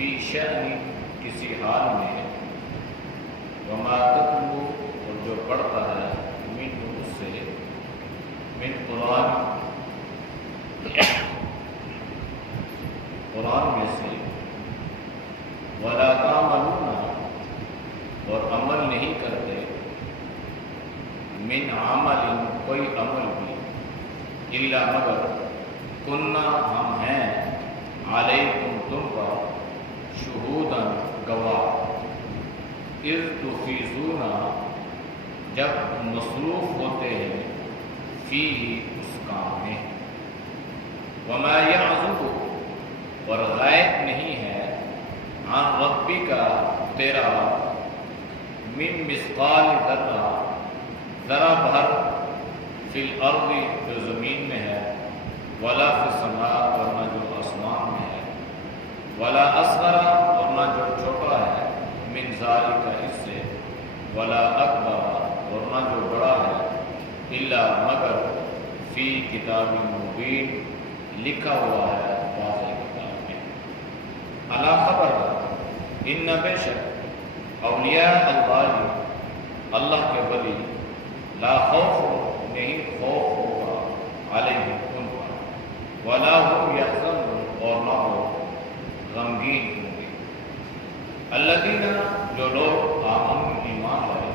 فی شأن کسی حال میں، وما تتلو اور جو پڑھتا ہے، من اس سے، من قرآن میں سے، ولا تعملون اور عمل نہیں کرتے، من عمل کوئی عمل بھی، الا مگر کننا ہم ہیں، علیکم تم پر، شہوداً گواہ، اذ تفیضون جب مصروف ہوتے ہیں، فیہ اس کام میں، وما یعزب اور غائب نہیں ہے، عن ربک تیرا رب، من مثقال ذرہ ذرہ بھر، فی الارض جو زمین میں ہے، ولا فی السماء اور نہ جو آسمان میں ہے، ولا اصغر اور نہ جو چھوٹا ہے، من ذالک اس سے، ولا اکبر اور نہ جو بڑا ہے، الا مگر فی کتاب مبین لکھا ہوا ہے واضح کتاب میں، الا خبر ان بے شک اولیاء اللہ اللہ کے ولی، لا خوف نہیں خوف ہوگا، علیہم ان پر، ولا هم یحزنون اور نہ ہو غمگین ہوں گے، الذین جو لوگ آمنوا ایمان لائے،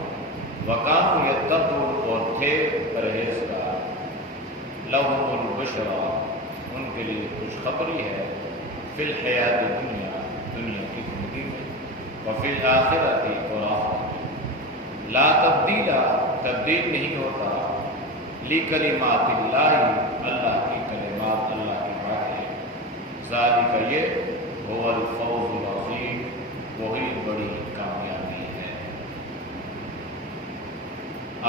وکانوا یتقون اور تھے پرہیزگار، لہم البشریٰ ان کے لیے خوشخبری ہے، فی الحیات دنیا دنیا کی زندگی میں، وفی الآخرۃ اور آخرت میں، لا تبدیل تبدیل نہیں ہوتا، لکلمات اللہ اللہ کی کلمات اللہ کی باتیں، ذالک یہ هو الفوز العظیم وہی بڑی کامیابی ہے۔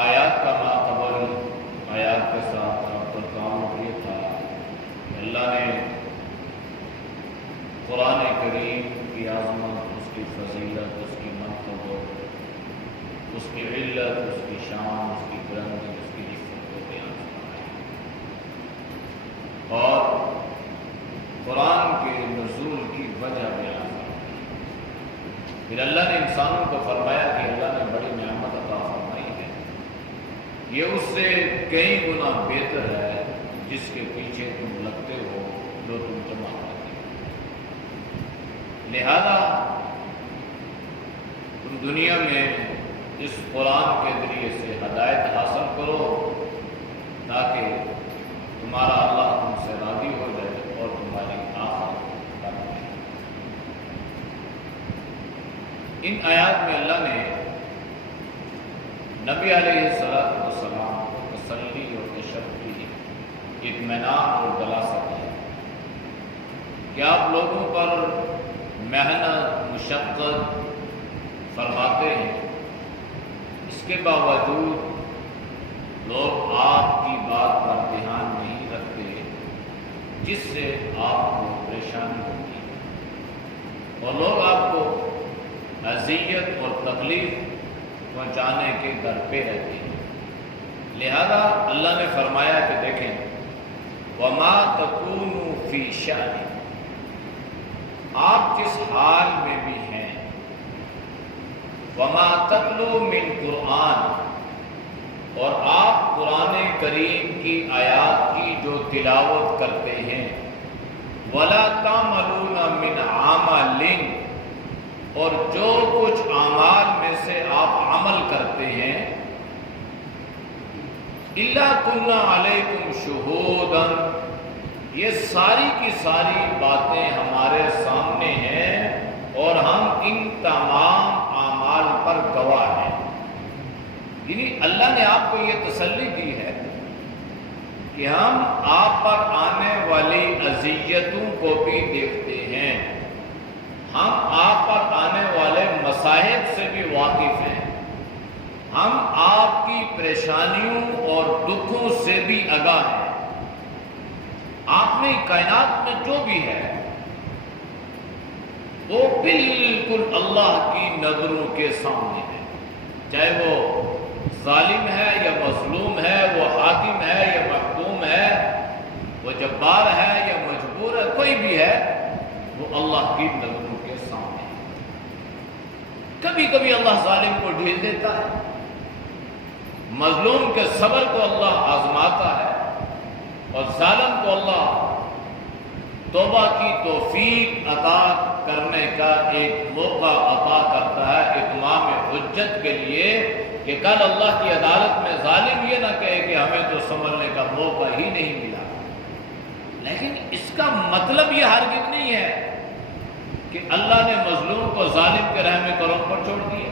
آیات کا ماقبل آیات کے ساتھ ربط التعلق یہ تھا کہ اللہ نے قرآن کریم کی عظمت، اس کی فضیلت، اس کی منقبت، اس کی علت، اس کی شان، اس کی بلندی، اس کی عزت کو بیان فرمایا، اور قرآن کے نزول کی وجہ بیان فرمائی۔ پھر اللہ نے انسانوں کو فرمایا کہ اللہ نے بڑی نعمت عطا فرمائی ہے، یہ اس سے کئی گنا بہتر ہے جس کے پیچھے تم لگتے ہو، جو تم جمع کرتے ہو، لہذا تم دنیا میں اس قرآن کے ذریعے سے ہدایت حاصل کرو تاکہ تمہارا اللہ تم سے راضی ہو جائے اور تمہاری آخرت کر دے۔ ان آیات میں اللہ نے نبی علیہ السلام کو تسلی اور تشفی، اطمینان اور دلاسا دی کہ آپ لوگوں پر محنت مشقت فرماتے ہیں، اس کے باوجود لوگ آپ کی بات پر دھیان نہیں رکھتے، جس سے آپ کو پریشانی ہوتی ہے، اور لوگ آپ کو اذیت اور تکلیف پہنچانے کے در پہ رہتے ہیں۔ لہذا اللہ نے فرمایا کہ دیکھیں، وما تکونوا فی شأن، آپ جس حال میں بھی ہیں، وما تتلو من قرآن اور آپ قرآن کریم کی آیات کی جو تلاوت کرتے ہیں، ولا تعملون من عمل اور جو کچھ اعمال میں سے آپ عمل کرتے ہیں، الا کنا علیکم شہودا، یہ ساری کی ساری باتیں ہمارے سامنے ہیں اور ہم ان تمام اعمال پر گواہ ہیں۔ یعنی اللہ نے آپ کو یہ تسلی دی ہے کہ ہم آپ پر آنے والی اذیتوں کو بھی دیکھتے ہیں، ہم آپ پر آنے والے مصائب سے بھی واقف ہیں، ہم آپ کی پریشانیوں اور دکھوں سے بھی آگاہ ہیں۔ آپ میں کائنات میں جو بھی ہے وہ بالکل اللہ کی نظروں کے سامنے ہے، چاہے وہ ظالم ہے یا مظلوم ہے، وہ حاکم ہے یا محکوم ہے، وہ جبار ہے یا مجبور ہے، کوئی بھی ہے، وہ اللہ کی نظروں کے سامنے کبھی کبھی اللہ ظالم کو ڈھیل دیتا ہے، مظلوم کے صبر کو اللہ آزماتا ہے، اور ظالم کو اللہ توبہ کی توفیق عطا کرنے کا ایک موقع عطا کرتا ہے اتمام حجت کے لیے، کہ کل اللہ کی عدالت میں ظالم یہ نہ کہے کہ ہمیں تو سنبھلنے کا موقع ہی نہیں ملا۔ لیکن اس کا مطلب یہ ہرگز نہیں ہے کہ اللہ نے مظلوم کو ظالم کے رحم کرم پر چھوڑ دیا،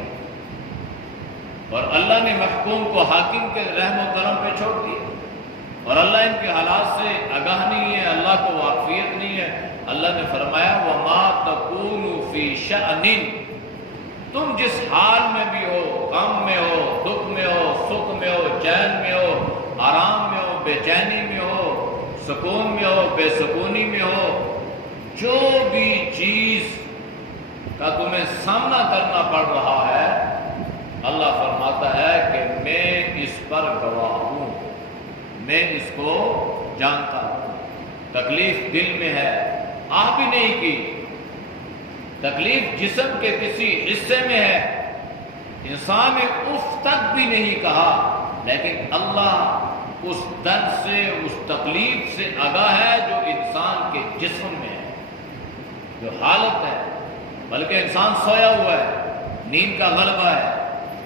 اور اللہ نے محکوم کو حاکم کے رحم و کرم پہ چھوڑ دیا، اور اللہ ان کے حالات سے آگاہ نہیں ہے، اللہ کو واقفیت نہیں ہے۔ اللہ نے فرمایا وَمَا تَكُونُ فِي شَأْنٍ، تم جس حال میں بھی ہو، غم میں ہو، دکھ میں ہو، سکھ میں ہو، چین میں ہو، آرام میں ہو، بے چینی میں ہو، سکون میں ہو، بے سکونی میں ہو، جو بھی چیز کا تمہیں سامنا کرنا پڑ رہا ہے، اللہ فرماتا ہے کہ میں اس پر گواہ ہوں، میں اس کو جانتا ہوں۔ تکلیف دل میں ہے، آہ بھی نہیں کی، تکلیف جسم کے کسی حصے میں ہے، انسان نے اف تک بھی نہیں کہا، لیکن اللہ اس درد سے، اس تکلیف سے آگاہ ہے جو انسان کے جسم میں ہے، جو حالت ہے۔ بلکہ انسان سویا ہوا ہے، نیند کا غلبہ ہے،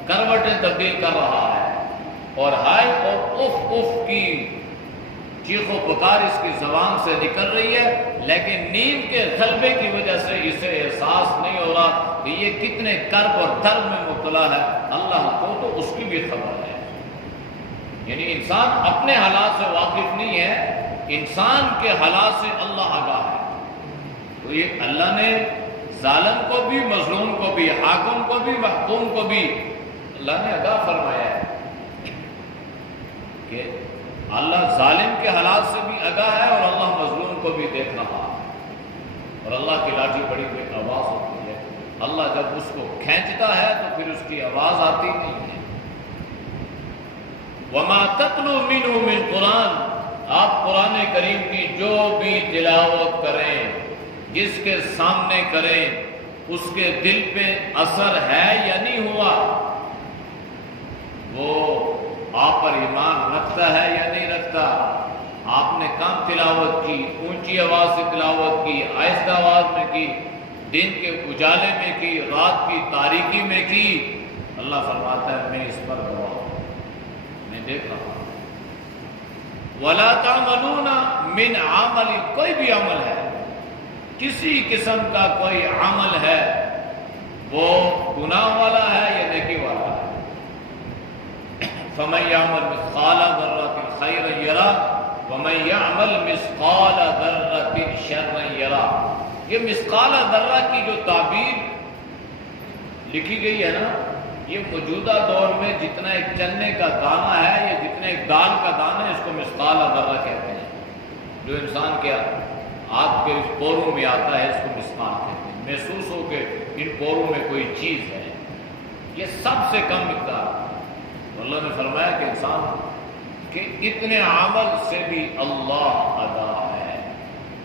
کروٹیں تبدیل کر رہا ہے، اور ہائے اور اف اف کی چیخ و پکار اس کی زبان سے نکل رہی ہے، لیکن نیند کے غلبے کی وجہ سے اسے احساس نہیں ہو رہا کہ یہ کتنے کرب اور درد میں مبتلا ہے۔ اللہ کو تو اس کی بھی خبر ہے، یعنی انسان اپنے حالات سے واقف نہیں ہے، انسان کے حالات سے اللہ آگاہ ہے۔ تو یہ اللہ نے ظالم کو بھی، مظلوم کو بھی، حاکم کو بھی، محکوم کو بھی اللہ نے آگاہ فرمایا ہے کہ اللہ ظالم کے حالات سے بھی آگاہ ہے، اور اللہ مظلوم کو بھی دیکھ رہا ہے۔ اور اللہ کی لاٹھی بڑی بے آواز ہوتی ہے، اللہ جب اس کو کھینچتا ہے تو پھر اس کی آواز آتی نہیں ہے۔ وَمَا تَتْلُو مِنْهُ مِنْ قُرْآنٍ، آپ قرآن کریم کی جو بھی تلاوت کریں، جس کے سامنے کریں، اس کے دل پہ اثر ہے یا نہیں ہوا، وہ آپ پر ایمان رکھتا ہے یا نہیں رکھتا۔ آپ نے کم تلاوت کی، اونچی آواز سے تلاوت کی، آہستہ آواز میں کی، دن کے اجالے میں کی، رات کی تاریکی میں کی، اللہ فرماتا ہے میں اس پر گواہ ہوں، میں دیکھ رہا ہوں۔ وَلَا تَعْمَلُونَ مِنْ عَمَلٍ، کوئی بھی عمل ہے، کسی قسم کا کوئی عمل ہے، وہ گناہ والا ہے یا نیکی والا ہے۔ فَمَن يَعْمَلْ مِثْقَالَ ذَرَّةٍ خَيْرًا يَرَهُ وَمَن يَعْمَلْ مِثْقَالَ ذَرَّةٍ شَرًّا يَرَهُ۔ یہ مثقال ذرہ کی جو تعبیر لکھی گئی ہے نا، یہ موجودہ دور میں جتنا ایک چنے کا دانہ ہے یا جتنا ایک دال کا دانہ ہے، اس کو مثقال ذرہ کہتے ہیں۔ جو انسان کے ہاتھ کے اس پوروں میں آتا ہے، اس کو مثقال کہتے ہیں۔ محسوس ہو کہ ان پوروں میں کوئی چیز ہے، یہ سب سے کم مقدار۔ اللہ نے فرمایا کہ انسان کے اتنے عمل سے بھی اللہ آگاہ ہے،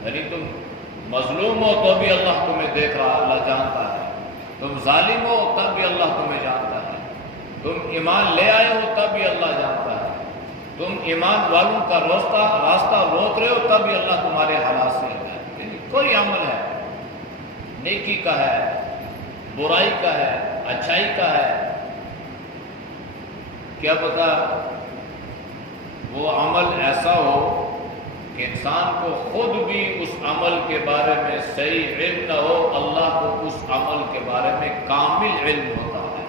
یعنی تم مظلوم ہو تو بھی اللہ تمہیں دیکھ رہا، اللہ جانتا ہے، تم ظالم ہو تب بھی اللہ تمہیں جانتا ہے، تم ایمان لے آئے ہو تب بھی اللہ جانتا ہے، تم ایمان والوں کا راستہ روک رہے ہو تب بھی اللہ تمہارے حالات سے آگاہ ہے۔ یعنی کوئی عمل ہے، نیکی کا ہے، برائی کا ہے، اچھائی کا ہے، کیا پتا وہ عمل ایسا ہو کہ انسان کو خود بھی اس عمل کے بارے میں صحیح علم نہ ہو، اللہ کو اس عمل کے بارے میں کامل علم ہوتا ہے۔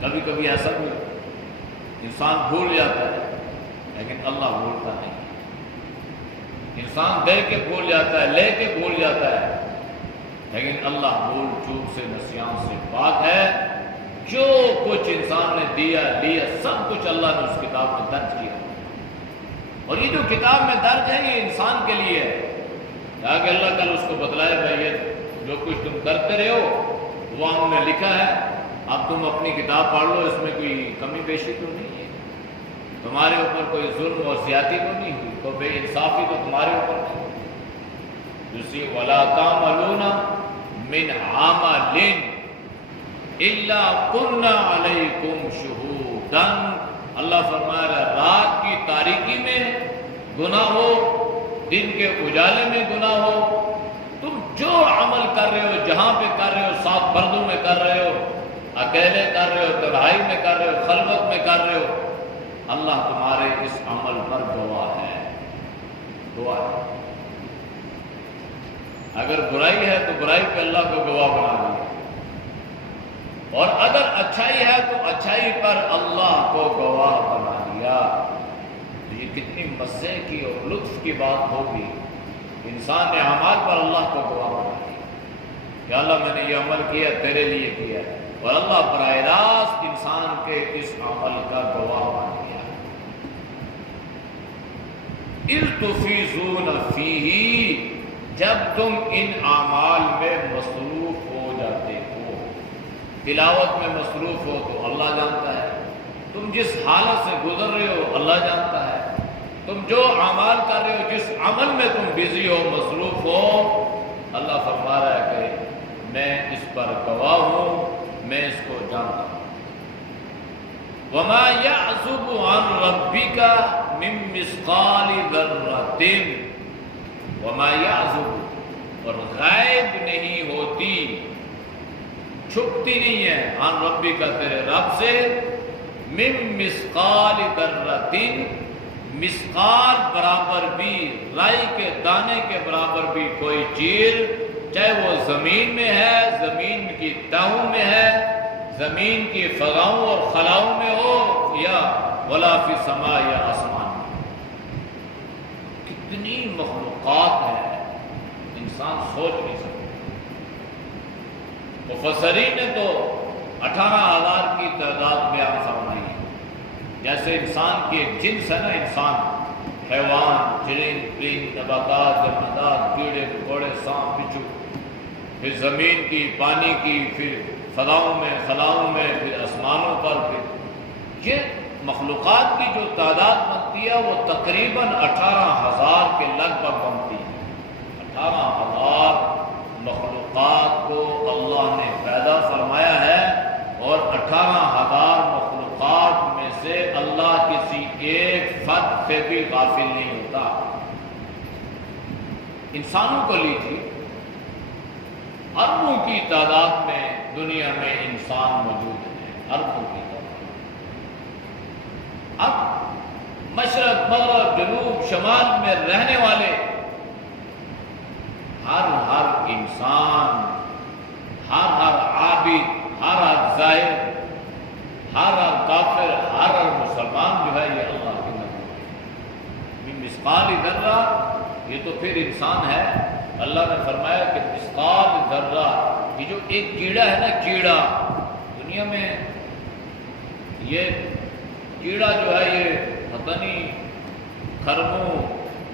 کبھی کبھی ایسا بھی انسان بھول جاتا ہے، لیکن اللہ بھولتا نہیں۔ انسان دے کے بھول جاتا ہے، لے کے بھول جاتا ہے، لیکن اللہ بھول چوک سے، نسیان سے پاک ہے۔ جو کچھ انسان نے دیا لیا سب کچھ اللہ نے اس کتاب میں درج کیا، اور یہ جو کتاب میں درج ہے یہ انسان کے لیے ہے، تاکہ اللہ کل اس کو بتلائے بھائی یہ جو کچھ تم کرتے رہے ہو وہ ہم نے لکھا ہے، اب تم اپنی کتاب پڑھ لو، اس میں کوئی کمی بیشی تو نہیں ہے، تمہارے اوپر کوئی ظلم اور زیادتی تو نہیں ہوئی، تو بے انصافی تو تمہارے اوپر نہیں ہوئی۔ دوسری وَلَا تَعْمَلُونَ مِنْ عَمَلٍ، الا كنا علیکم شہودا، اللہ فرما رہا ہے رات کی تاریکی میں گناہ ہو، دن کے اجالے میں گناہ ہو، تم جو عمل کر رہے ہو، جہاں پہ کر رہے ہو، سات پردوں میں کر رہے ہو، اکیلے کر رہے ہو، تنہائی میں کر رہے ہو، خلوت میں کر رہے ہو، اللہ تمہارے اس عمل پر گواہ ہے، گواہ ہے۔ اگر برائی ہے تو برائی پہ اللہ کو گواہ بنا دیا، اور اگر اچھائی ہے تو اچھائی پر اللہ کو گواہ بنا دیا۔ یہ کتنی مزے کی اور لطف کی بات ہوگی، انسان نے اعمال پر اللہ کو گواہ بنا دیا کہ اللہ میں نے یہ عمل کیا تیرے لیے کیا، اور اللہ براہ راست انسان کے اس عمل کا گواہ بن گیا۔ اذ تفیضون فیہ، جب تم ان اعمال میں مصروف ہو جاتے ہو، تلاوت میں مصروف ہو تو اللہ جانتا ہے، تم جس حالت سے گزر رہے ہو اللہ جانتا ہے، تم جو اعمال کر رہے ہو، جس عمل میں تم بزی ہو، مصروف ہو، اللہ فرما رہا ہے کہ میں اس پر گواہ ہوں، میں اس کو جانتا ہوں۔ وما يعزب عن ربك من مثقال ذرة، وما يعزب، اور غائب نہیں ہوتی، چھپتی نہیں ہے، عن ربک، تیرے رب سے، من مثقال ذرۃ، مثقال برابر بھی، رائی کے دانے کے برابر بھی کوئی چیز، چاہے وہ زمین میں ہے، زمین کی تہوں میں ہے، زمین کی فضاؤں اور خلاؤں میں ہو، یا ولا فی السماء، یا آسمان میں، کتنی مخلوقات ہیں انسان سوچ نہیں سکتا۔ مفسرین نے تو 18,000 کی تعداد بیان فرمائی ہے، جیسے انسان کی ایک جنس ہے نا، انسان، حیوان، چرند پرند، نباتات، جمادات، کیڑے مکوڑے، سانپ بچھو، پھر زمین کی، پانی کی، پھر فضاؤں میں، خلاؤں میں، پھر آسمانوں پر، پھر یہ مخلوقات کی جو تعداد بنتی ہے وہ تقریباً 18,000 کے لگ بھگ بنتی ہے۔ 18,000 مخلوقات کو اللہ نے پیدا فرمایا ہے، اور 18,000 مخلوقات میں سے اللہ کسی ایک فرد سے بھی غافل نہیں ہوتا۔ انسانوں کو لیجیے، اربوں کی تعداد میں دنیا میں انسان موجود ہیں، اربوں کی تعداد۔ اب مشرق، مغرب، جنوب، شمال میں رہنے والے ہر انسان، ہر عابد، ہر زاہد، ہر کافر، ہر مسلمان جو ہے یہ اللہ کی مخلوق ہے۔ مثقال ذرہ، یہ تو پھر انسان ہے۔ اللہ نے فرمایا کہ مثقال ذرہ، یہ جو ایک کیڑا ہے نا، کیڑا دنیا میں، یہ کیڑا جو ہے یہ پتہ نہیں کھربوں،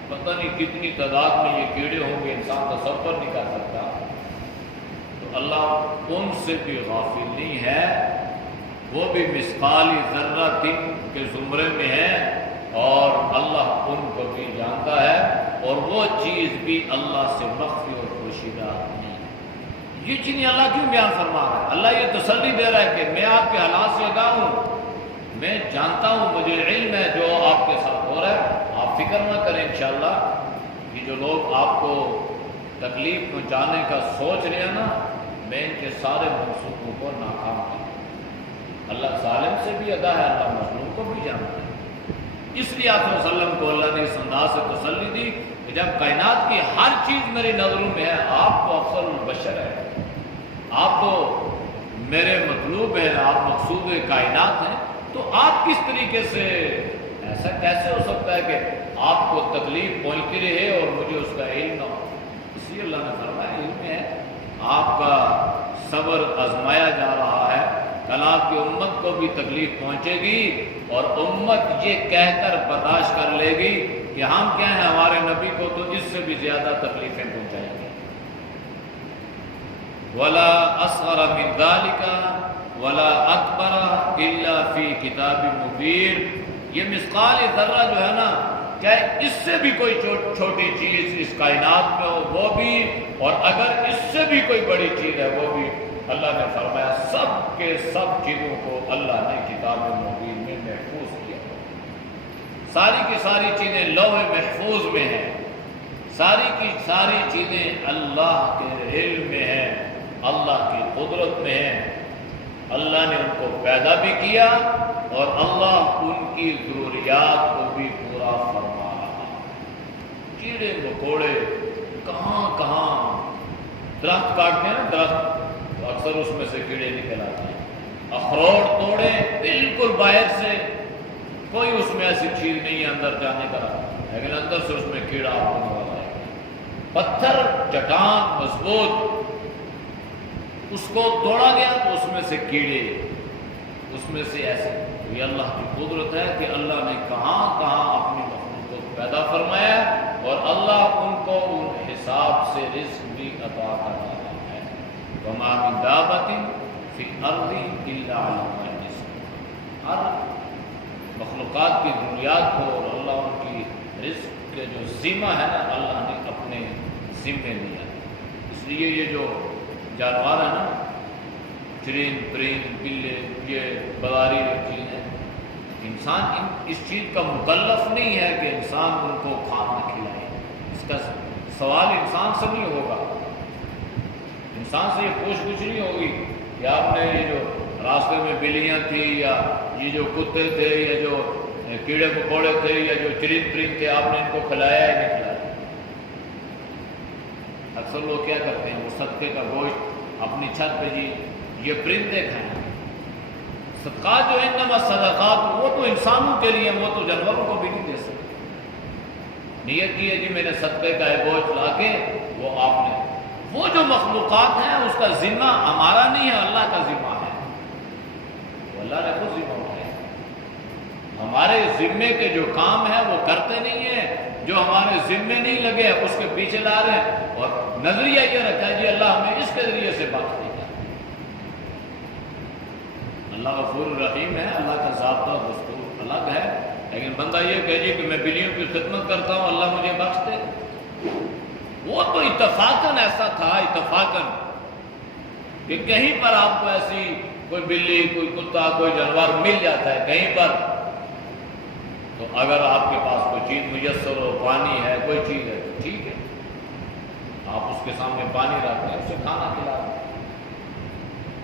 پتہ نہیں کتنی تعداد میں یہ کیڑے ہوں گے، انسان تصور نہیں کر سکتا۔ تو اللہ ان سے بھی غافل نہیں ہے، وہ بھی مثقال ذرہ کے زمرے میں ہے، اور اللہ ان کو بھی جانتا ہے، اور وہ چیز بھی اللہ سے مخفی اور پوشیدہ نہیں ہے۔ یہ چیزیں اللہ کیوں بیان فرما رہا ہے؟ اللہ یہ تسلی دے رہا ہے کہ میں آپ کے حالات سے آگاہ ہوں، میں جانتا ہوں، مجھے علم ہے جو آپ کے ساتھ ہو رہا ہے، آپ فکر نہ کریں۔ انشاءاللہ یہ جو لوگ آپ کو تکلیف پہنچانے کا سوچ رہے ہیں نا، میں ان کے سارے منصوبوں کو ناکام کروں۔ اللہ ظالم سے بھی آگاہ ہے، اللہ مظلوم کو بھی جانتا ہے۔ اس لیے آپ صلی اللہ علیہ وسلم کو اللہ نے اس انداز سے تسلی دی کہ جب کائنات کی ہر چیز میری نظروں میں ہے، آپ تو افضل البشر ہے، آپ تو میرے مطلوب ہیں، آپ مقصود کائنات ہیں، تو آپ کس طریقے سے، ایسا کیسے ہو سکتا ہے کہ آپ کو تکلیف پہنچتی رہے اور مجھے اس کا علم نہ ہو؟ اس لیے اللہ نے فرمایا علم ہے، آپ کا صبر آزمایا جا رہا ہے، کل آپ کی امت کو بھی تکلیف پہنچے گی، اور امت یہ کہہ کر برداشت کر لے گی کہ ہم کیا ہیں، ہمارے نبی کو تو اس سے بھی زیادہ تکلیفیں پہنچائیں گے۔ وَلَا أَصْغَرَ مِنْ ذَلِكَ وَلَا أَكْبَرَ إِلَّا فِي كِتَابٍ مُبِينٍ۔ یہ مثقال ذرہ جو ہے نا، چاہے اس سے بھی کوئی چھوٹی چیز اس کائنات میں ہو وہ بھی، اور اگر اس سے بھی کوئی بڑی چیز ہے وہ بھی، اللہ نے فرمایا سب کے سب چیزوں کو اللہ نے کتاب مبین میں محفوظ کیا، ساری کی ساری چیزیں لوح محفوظ میں ہیں، ساری کی ساری چیزیں اللہ کے علم میں ہیں، اللہ کی قدرت میں ہیں۔ اللہ نے ان کو پیدا بھی کیا اور اللہ ان کی ضروریات کو بھی پورا فرما رہا۔ کیڑے مکوڑے کہاں کہاں، درخت کاٹتے ہیں نا درخت، تو اکثر اس میں سے کیڑے نکل آتے ہیں، اخروٹ توڑے بالکل باہر سے کوئی اس میں ایسی چیز نہیں ہے اندر جانے کا، لیکن اندر سے اس میں کیڑا ہونے والا ہے۔ پتھر چٹان مضبوط، اس کو توڑا گیا تو اس میں سے کیڑے، اس میں سے ایسے۔ یہ اللہ کی قدرت ہے کہ اللہ نے کہاں کہاں اپنی مخلوق کو پیدا فرمایا، اور اللہ ان کو ان حساب سے رزق بھی عطا کر رہا ہے۔ وَمَا مِن دَابَّةٍ فِي الْأَرْضِ إِلَّا عَلَى اللَّهِ رِزْقُهَا۔ ہر مخلوقات کی ضروریات کو اور اللہ ان کی رزق کے جو ذمہ ہے نا اللہ نے اپنے ذمے لیا۔ اس لیے یہ جو جانور ہیں نا، چرند پرند بلے، یہ بغاری چیزیں، انسان اس چیز کا مکلف نہیں ہے کہ انسان ان کو کھانا کھلائے۔ اس کا سوال انسان سے نہیں ہوگا، انسان سے یہ پوچھ گچھ نہیں ہوگی کہ آپ نے یہ جو راستے میں بلیاں تھیں یا یہ جو کتے تھے یا جو کیڑے مکوڑے تھے یا جو چرند پرند تھے، آپ نے ان کو کھلایا یا نہیں کھلایا۔ اکثر لوگ کیا کرتے ہیں، وہ صدقے کا گوشت اپنی چھت پہ جی یہ پرندے کھائیں۔ صدقات جو ہے انما صدقات، وہ تو انسانوں کے لیے، وہ تو جانوروں کو بھی نہیں دے سکتے۔ نیت کی ہے جی میں نے صدقے کا گوشت لا کے وہ آپ نے، وہ جو مخلوقات ہیں اس کا ذمہ ہمارا نہیں ہے، اللہ کا ذمہ ہے، وہ اللہ نے خود ذمہ اٹھایا۔ ہمارے ذمے کے جو کام ہیں وہ کرتے نہیں ہیں، جو ہمارے ذمے نہیں لگے اس کے پیچھے لا رہے ہیں، اور نظریہ یہ رکھا ہے جی اللہ ہمیں اس کے ذریعے سے بات کرے گا۔ اللہ غفور الرحیم ہے، اللہ کا ضابطہ دستور الگ ہے، لیکن بندہ یہ کہے جی کہ میں بلیوں کی خدمت کرتا ہوں اللہ مجھے بخش دے، وہ تو اتفاقاً ایسا تھا، اتفاقاً کہ کہیں پر آپ کو ایسی کوئی بلی، کوئی کتا، کوئی جانور مل جاتا ہے کہیں پر، تو اگر آپ کے پاس کوئی چیز میسر ہو، پانی ہے، کوئی چیز ہے تو ٹھیک ہے، آپ اس کے سامنے پانی رکھتے ہیں، اسے کھانا کھلا دیں۔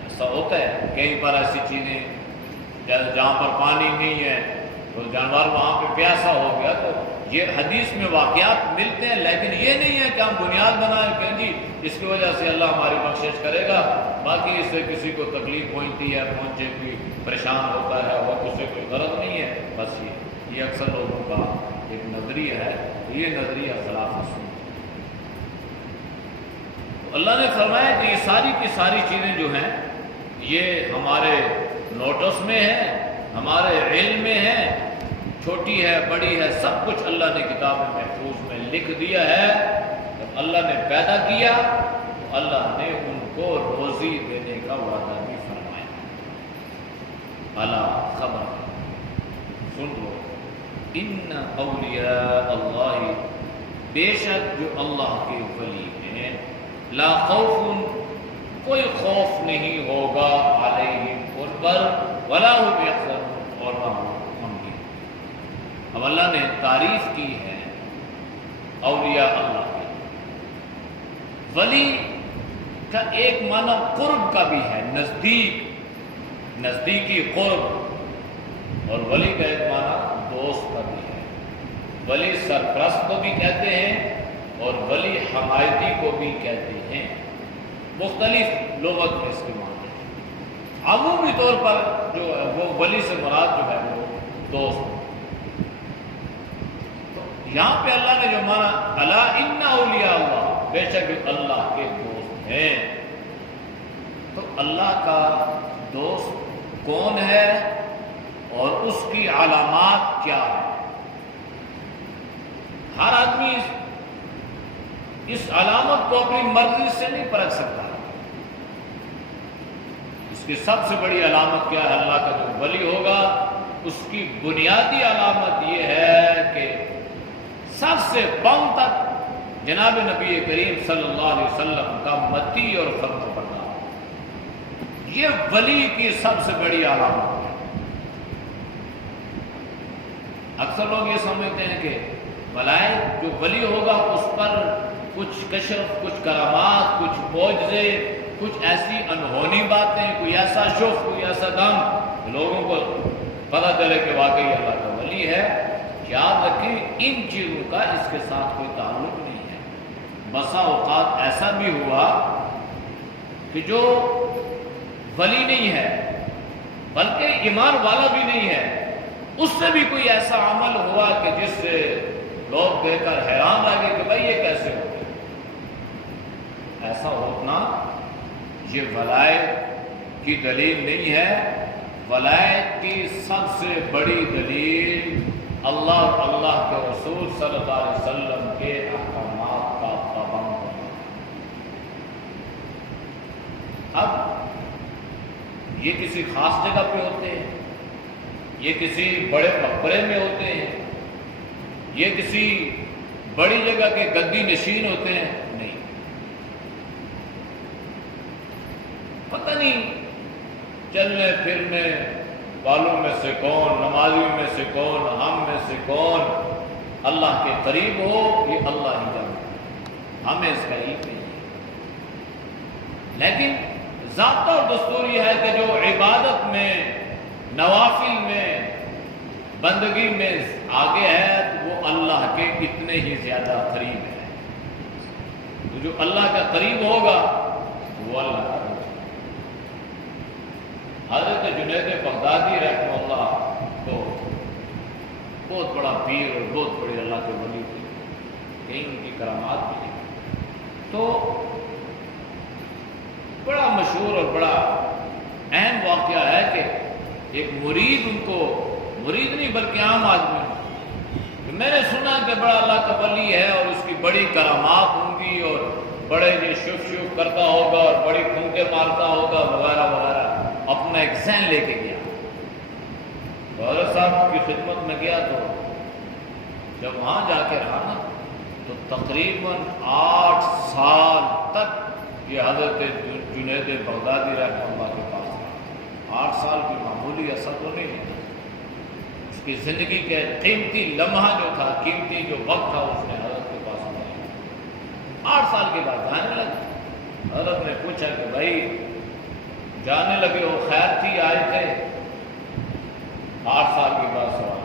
ایسا ہوتا ہے کہیں پر ایسی چیزیں جہاں پر پانی نہیں ہے تو جانور وہاں پہ پیاسا ہو گیا، تو یہ حدیث میں واقعات ملتے ہیں، لیکن یہ نہیں ہے کہ ہم بنیاد بنائیں کہ جی اس کی وجہ سے اللہ ہماری بخشش کرے گا، باقی اس سے کسی کو تکلیف پہنچتی ہے، پہنچے کوئی پریشان ہوتا ہے، اور اس سے کوئی غرض نہیں ہے، بس یہ اکثر لوگوں کا ایک نظریہ ہے، یہ نظریہ خلاف سنت۔ اللہ نے فرمایا کہ یہ ساری کی ساری چیزیں جو ہیں یہ ہمارے نوٹس میں ہیں، ہمارے علم میں ہیں، چھوٹی ہے بڑی ہے سب کچھ اللہ نے کتاب محفوظ میں لکھ دیا ہے۔ جب اللہ نے پیدا کیا تو اللہ نے ان کو روزی دینے کا وعدہ بھی فرمایا۔ الا خبر سن لو، ان اولیاء اللہ، بے شک جو اللہ کے ولی ہیں، لا خوف، کوئی خوف نہیں ہوگا، علیہم ان پر، ولا هم یحزنون، اور نہ غم کی۔ اب اللہ نے تعریف کی ہے اولیاء اللہ کی۔ ولی کا ایک معنی قرب کا بھی ہے، نزدیک، نزدیکی قرب، اور ولی کا ایک معنی دوست کا بھی ہے۔ ولی سرپرست کو بھی کہتے ہیں اور ولی حمایتی کو بھی کہتے ہیں، مختلف لغت میں اس کے معنی ہیں۔ عمومی طور پر جو ہے وہ ولی سے مراد جو ہے وہ دوست۔ تو یہاں پہ اللہ نے جو مانا الا ان اولیاء اللہ، بے شک اللہ کے دوست ہیں، تو اللہ کا دوست کون ہے اور اس کی علامات کیا ہے؟ ہر آدمی اس علامت کو اپنی مرضی سے نہیں پرکھ سکتا۔ اس کی سب سے بڑی علامت کیا ہے؟ اللہ کا جو ولی ہوگا اس کی بنیادی علامت یہ ہے کہ سب سے بم تک جناب نبی کریم صلی اللہ علیہ وسلم کا متی اور فرما بردار، یہ ولی کی سب سے بڑی علامت ہے۔ اکثر لوگ یہ سمجھتے ہیں کہ ولایت جو ولی ہوگا اس پر کچھ کشف، کچھ کرامات، کچھ معجزے، کچھ ایسی انہونی باتیں، کوئی ایسا شوق، کوئی ایسا دم لوگوں کو پتہ چلے کہ واقعی اللہ کا ولی ہے۔ یاد رکھیں ان چیزوں کا اس کے ساتھ کوئی تعلق نہیں ہے۔ بسا اوقات ایسا بھی ہوا کہ جو ولی نہیں ہے بلکہ ایمان والا بھی نہیں ہے، اس سے بھی کوئی ایسا عمل ہوا کہ جس سے لوگ دیکھ کر حیران رہ گئے کہ بھائی یہ کیسے ہو گیا۔ ایسا ہونا یہ ولایت کی دلیل نہیں ہے۔ ولایت کی سب سے بڑی دلیل اللہ اور اللہ کے رسول صلی اللہ علیہ وسلم کے احکامات کا پابند ہونا۔ اب یہ کسی خاص جگہ پہ ہوتے ہیں، یہ کسی بڑے مقبرے میں ہوتے ہیں، یہ کسی بڑی جگہ کے گدی نشین ہوتے ہیں، نہیں۔ پتہ نہیں چلنے پھرنے والوں میں سے کون، نمازیوں میں سے کون، ہم میں سے کون اللہ کے قریب ہو، یہ اللہ ہی جانتا، ہمیں اس کا علم نہیں ہے۔ لیکن ضابطہ اور دستور یہ ہے کہ جو عبادت میں، نوافل میں، بندگی میں آگے ہے تو وہ اللہ کے اتنے ہی زیادہ قریب ہے۔ تو جو اللہ کا قریب ہوگا وہ اللہ کا قریب۔ حضرت جنید بغدادی رحمہ اللہ تو بہت بڑا پیر اور بہت بڑے اللہ کے ولی تھے، کہیں ان کی کرامات بھی ہیں۔ تو بڑا مشہور اور بڑا اہم واقعہ ہے کہ ایک مرید ان کو، مرید نہیں بلکہ عام آدمی، میں نے سنا کہ بڑا اللہ کا ولی ہے اور اس کی بڑی کرامات ہوں گی اور بڑے یہ شف کرتا ہوگا اور بڑی پھونکے مارتا ہوگا وغیرہ وغیرہ، اپنا ایک ذہن لے کے گیا۔ تو حضرت صاحب کی خدمت میں گیا تو جب وہاں جا کے رہا نا تو تقریباً 8 سال تک یہ حضرت جنید بغدادی رحمہ اللہ کے پاس رہا۔ 8 سال کی معمولی اثر تو نہیں لیتا، اس کی زندگی کے قیمتی لمحہ جو تھا، قیمتی جو وقت تھا، اس نے حضرت کے پاس رہا۔ 8 سال کے بعد جانے لگا۔ حضرت نے پوچھا کہ بھائی جانے لگے ہو، خیر تھی، آئے تھے؟ 8 سال کے بعد سوال۔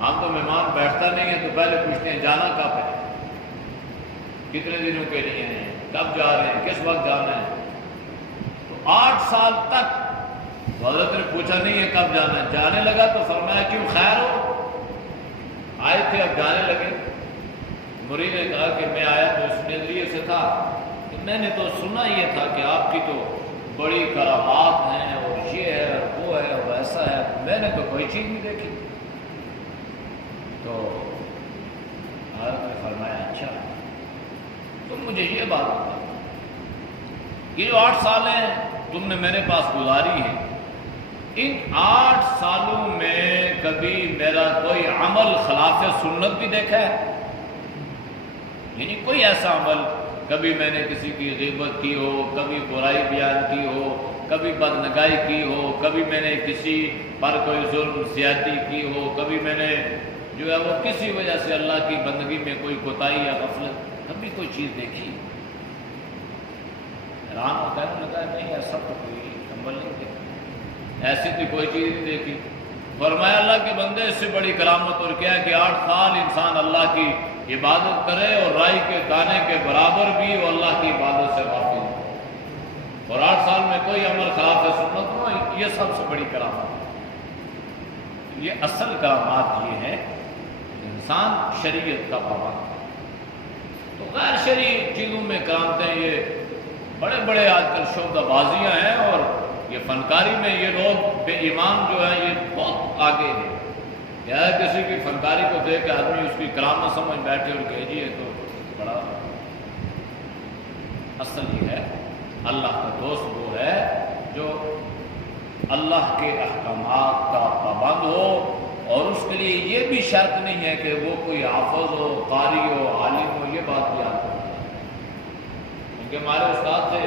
ہم تو مہمان بیٹھتا نہیں ہے تو پہلے پوچھتے ہیں جانا کب ہے، کتنے دنوں کے لیے ہیں، کب جا رہے ہیں، کس وقت جانا ہے۔ تو 8 سال تک حضرت نے پوچھا نہیں ہے کب جانا ہے، جانے لگا تو فرمایا کیوں، خیر ہو؟ آئے تھے اب جانے لگے۔ مرید نے کہا کہ میں آیا تو اس نظریے سے تھا کہ میں نے تو سنا یہ تھا کہ آپ کی تو بڑی کرامات ہیں اور یہ ہے اور وہ ہے اور ایسا ہے، میں نے تو کوئی چیز نہیں دیکھی۔ تو حضرت نے فرمایا اچھا تم مجھے یہ بات بتا، یہ جو 8 سال ہیں تم نے میرے پاس گزاری ہے، ان 8 سالوں میں کبھی میرا کوئی عمل خلاف سنت بھی دیکھا ہے؟ یعنی کوئی ایسا عمل، کبھی میں نے کسی کی غیبت کی ہو، کبھی برائی بیان کی ہو، کبھی بدنگائی کی ہو، کبھی میں نے کسی پر کوئی ظلم زیادتی کی ہو، کبھی میں نے جو ہے وہ کسی وجہ سے اللہ کی بندگی میں کوئی کوتاہی یا غفلت، کبھی کوئی چیز دیکھی؟ حیران ہوتا ہے، لگا نہیں ایسا تو کوئی عمل نہیں دیکھا، ایسی تو کوئی چیز نہیں دیکھی۔ فرمایا اللہ کے بندے اس سے بڑی کرامت اور کیا ہے کہ 8 سال انسان اللہ کی عبادت کرے اور رائی کے دانے کے برابر بھی وہ اللہ کی عبادت سے غافل ہو، اور 8 سال میں کوئی عمل خلاف سنت ہو، یہ سب سے بڑی کرامت ہے۔ یہ اصل کرامات یہ ہے انسان شریعت کا پابند ہے۔ تو غیر شرعی چیزوں میں کرامتیں یہ بڑے بڑے آج کل شعبہ بازیاں ہیں، اور یہ فنکاری میں یہ لوگ بے ایمان جو ہے یہ بہت آگے ہیں۔ یا کسی کی فنکاری کو دیکھ کے آدمی اس کی کرامت سمجھ بیٹھے اور کہے جی تو بڑا، اصل یہ ہے اللہ کا دوست وہ ہے جو اللہ کے احکامات کا پابند ہو، اور اس کے لیے یہ بھی شرط نہیں ہے کہ وہ کوئی حافظ ہو، قاری ہو، عالم ہو، یہ بات بھی آپ کو، کیونکہ ہمارے استاد تھے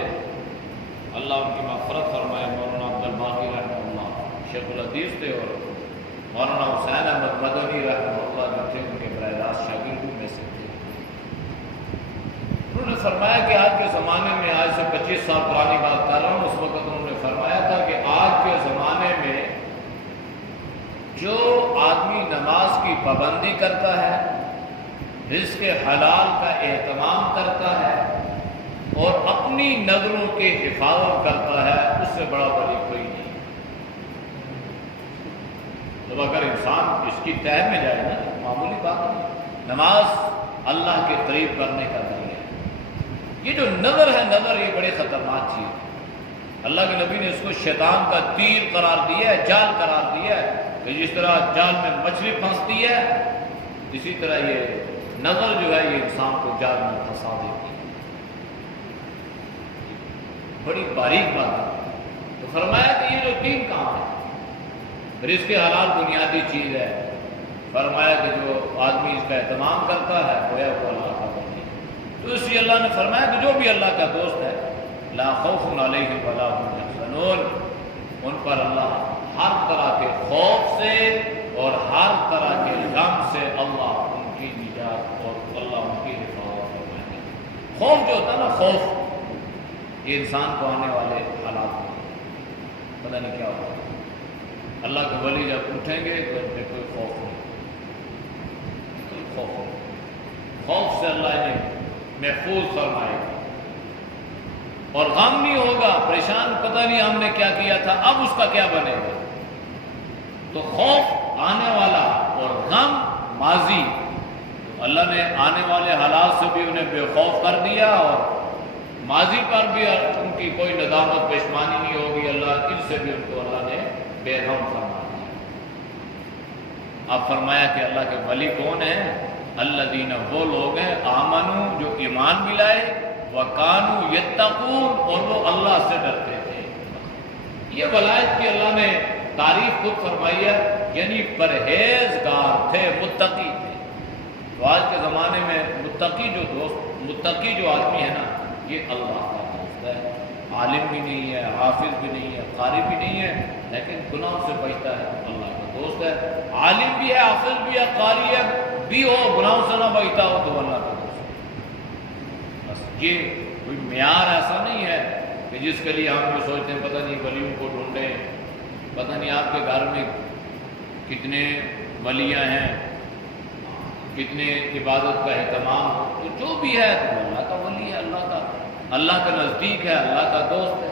اللہ ان کی مغفرت فرمائے، مولانا عبدالباقی رحمہ اللہ شیخ الحدیث تھے، اور مولانا حسین احمد مدنی رحمہ اللہ جو تھے ان کے براہ راست شاگردوں میں سے تھے۔ انہوں نے فرمایا کہ آج کے زمانے میں، آج سے 25 سال پرانی بات کر رہا ہوں، اس وقت انہوں نے فرمایا تھا کہ آج کے زمانے میں جو آدمی نماز کی پابندی کرتا ہے، رزق حلال کا اہتمام کرتا ہے اور اپنی نظروں کے حفاظت کرتا ہے، اس سے بڑا ولی کوئی نہیں۔ تو اگر انسان اس کی تہہ میں جائے نا، معمولی بات نہیں، نماز اللہ کے قریب کرنے کا ذریعہ ہے۔ یہ جو نظر ہے، نظر یہ بڑی خطرناک چیز ہے۔ اللہ کے نبی نے اس کو شیطان کا تیر قرار دیا ہے، جال قرار دیا ہے، کہ جس طرح جال میں مچھلی پھنستی ہے، اسی طرح یہ نظر جو ہے یہ انسان کو جال میں پھنسا دیتی ہے۔ بڑی باریک بات ہے۔ تو فرمایا کہ یہ جو 3 کام ہے، رزق حلال بنیادی چیز ہے، فرمایا کہ جو آدمی اس کا اہتمام کرتا ہے گویا وہ اللہ کا بندہ ہے۔ تو اس لیے اللہ نے فرمایا کہ جو بھی اللہ کا دوست ہے، لا خوف علیہم ولا هم یحزنون، ان پر اللہ ہر طرح کے خوف سے اور ہر طرح کے غم سے اللہ ان کی نجات اور اللہ ان کی حفاظت فرمائے گا۔ خوف جو ہوتا ہے نا، خوف یہ انسان کو آنے والے حالات میں پتہ نہیں کیا ہوگا۔ اللہ کے ولی جب اٹھیں گے تو ان پہ کوئی خوف نہیں، کوئی خوف نہیں، خوف سے اللہ انہیں محفوظ فرمائے گا، اور غم نہیں ہوگا، پریشان پتہ نہیں ہم نے کیا کیا تھا، اب اس کا کیا بنے گا۔ تو خوف آنے والا اور غم ماضی، اللہ نے آنے والے حالات سے بھی انہیں بے خوف کر دیا، اور ماضی پر بھی ان کی کوئی ندامت پشیمانی نہیں ہوگی، اللہ ان سے بھی ان کو اللہ نے بے غم فرما دیا۔ اب فرمایا کہ اللہ کے ولی کون ہیں؟ الذین، وہ لوگ ہیں، آمنو، جو ایمان بھی لائے، وَكَانُوا يَتَّقُونَ، اور وہ اللہ سے ڈرتے تھے۔ یہ ولایت کی اللہ نے تعریف خود فرمائی ہے، یعنی پرہیزگار تھے، متقی تھے۔ تو آج کے زمانے میں متقی جو آدمی ہے نا، یہ اللہ کا دوست ہے، عالم بھی نہیں ہے، حافظ بھی نہیں ہے، قاری بھی نہیں ہے، لیکن گناہ سے بچتا ہے، اللہ کا دوست ہے۔ عالم بھی ہے، حافظ بھی ہے، قاری ہے بھی ہو، گناہوں سے نہ بچتا ہو تو اللہ کا دوست ہے۔ یہ کوئی معیار ایسا نہیں ہے کہ جس کے لیے ہم یہ سوچتے ہیں پتہ نہیں ولیوں کو ڈھونڈیں، پتہ نہیں آپ کے گھر میں کتنے ولیاں ہیں، کتنے عبادت کا اہتمام ہو، تو جو بھی ہے تو اللہ کا ولی ہے، اللہ کا نزدیک ہے، اللہ کا دوست ہے۔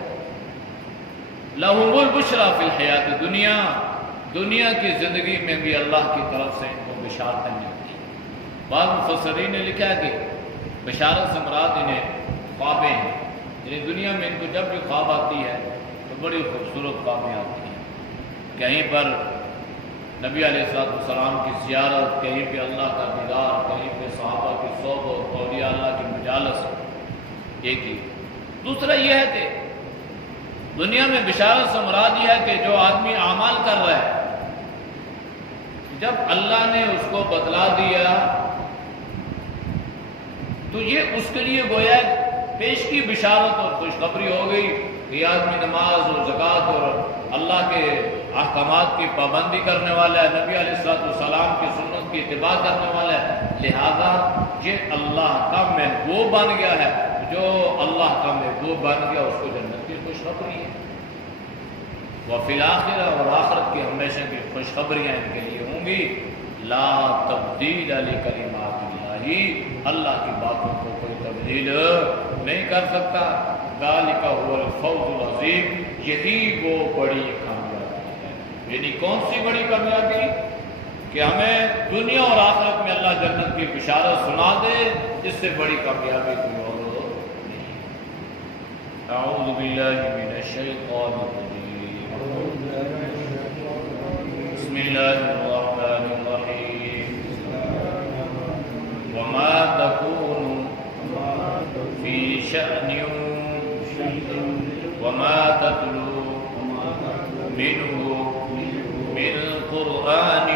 لَهُمُ الْبُشْرَى فِي الْحَيَاةِ الدُّنْيَا، دنیا کی زندگی میں بھی اللہ کی طرف سے ان کو بشارتیں ملتی ہیں۔ بعض مفسرین نے لکھا ہے کہ بشارت سے مراد انہیں خوابیں ہیں، یعنی دنیا میں ان کو جب بھی خواب آتی ہے تو بڑی خوبصورت خوابیں آتی ہیں، کہیں پر نبی علیہ السلام کی زیارت، کہیں پہ اللہ کا دیدار، کہیں پہ صحابہ کی صحبت، اولیاء اللہ کی مجالس، ایک ہی۔ دوسرا یہ ہے کہ دنیا میں بشارت سے مراد یہ ہے کہ جو آدمی اعمال کر رہا ہے، جب اللہ نے اس کو بتلا دیا تو یہ اس کے لیے گویا پیش کی بشارت اور خوشخبری ہو گئی کہ یہ آدمی نماز اور زکوٰۃ اور اللہ کے احکامات کی پابندی کرنے والا ہے، نبی علیہ السلام کی سنت کی اتباع کرنے والا ہے، لہذا یہ اللہ کا محبوب بن گیا ہے۔ جو اللہ کا محبوب بن گیا اس کو جنت کی خوشخبری ہے، وفی الآخرہ، اور آخرت کی ہمیشہ کی خوشخبریاں ان کے لیے ہوں گی۔ لا تبدیل لکلمات اللہ، اللہ کی باتوں کو کوئی تبدیل نہیں کر سکتا۔ ذالک هو الفوز العظیم، یہی وہ بڑی کامیابی ہے۔ یعنی کون سی بڑی کامیابی؟ کہ ہمیں دنیا اور آخرت میں اللہ جنت کی بشارت سنا دے، اس سے بڑی کامیابی کوئی اور نہیں۔ اعوذ باللہ من الشیطان الرجیم، بسم اللہ الرحمن الرحیم، وما تكون في شأن وما تتلو منه من قرآن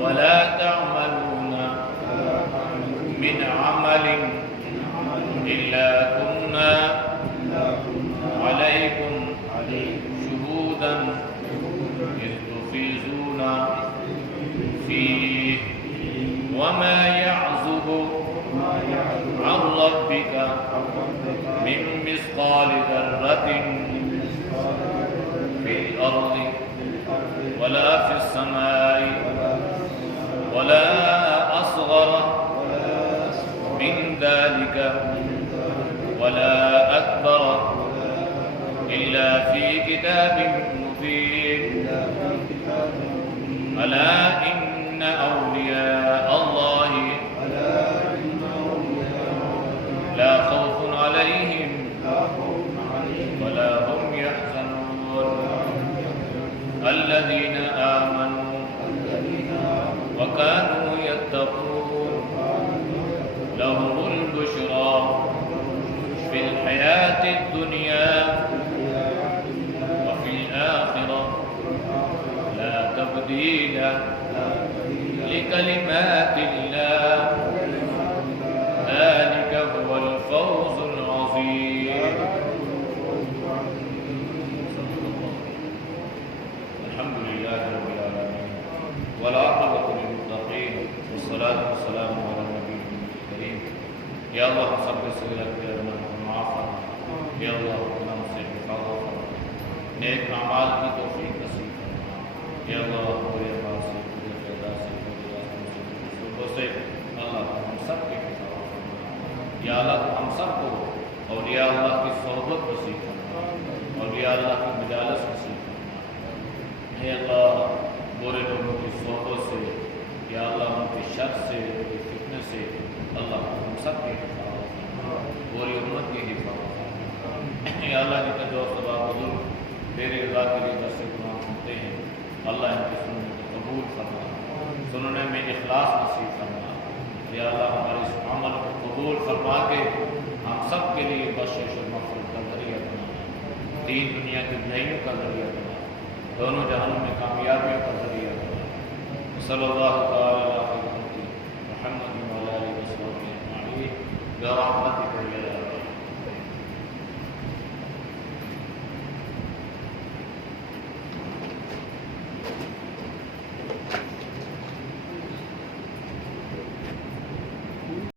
ولا تعملون من عمل إلا كنا ربك من مثقال ذرة في الأرض ولا في السماء ولا أصغر من ذلك ولا أكبر إلا في كتاب مبين ألا إن أولياء الله لا خوف عليهم ولا هم يحزنون الذين آمنوا وكانوا يتقون لهم البشرى في الحياة الدنيا وفي الآخرة لا تبديل لكلمات الله ذلك هو الفوز العظيم. الحمد لله رب العالمين والعاقبة للمتقين والصلاة والسلام على النبي الكريم. یا اللہ ہم سب کے صغیرہ کبیرہ گناہوں کو معاف فرما. یا اللہ گناہوں سے حفاظت فرما. نیک اعمال کی توفیق نصیب فرما. یا اللہ برے اعمال سے برے پیدا سے صبح سے اللہ ہم سب کے حفاظت فرما. یا اللہ ہم سب کو اولیاء اللہ کی صحبت نصیب فرما. اولیاء اللہ کی مجالس نصیب فرما. اے اللہ برے لوگوں کی صحبت سے یا اللہ ان کے شر سے ان کے فتنے سے اللہ ہم سب کی حفاظت فرما. پوری امت کی حفاظت فرما. یا اللہ جتنے دوست احباب بزرگ تیری رضا کے لیے درس قرآن سنتے ہیں اللہ ان کے سننے کو قبول فرما. سننے میں اخلاص نصیب فرما. یا اللہ ہمارے اس عمل کو قبول فرما کے ہم سب کے لیے بخشش و مغفرت کا ذریعہ بنا. دین دنیا کی بھلائیوں کا ذریعہ بنا. دونوں جہانوں میں کامیابیوں کا ذریعہ بنا. صلی اللہ تعالی علیہ وسلم محمد وعلی آلہ وصحبہ اجمعین برحمتک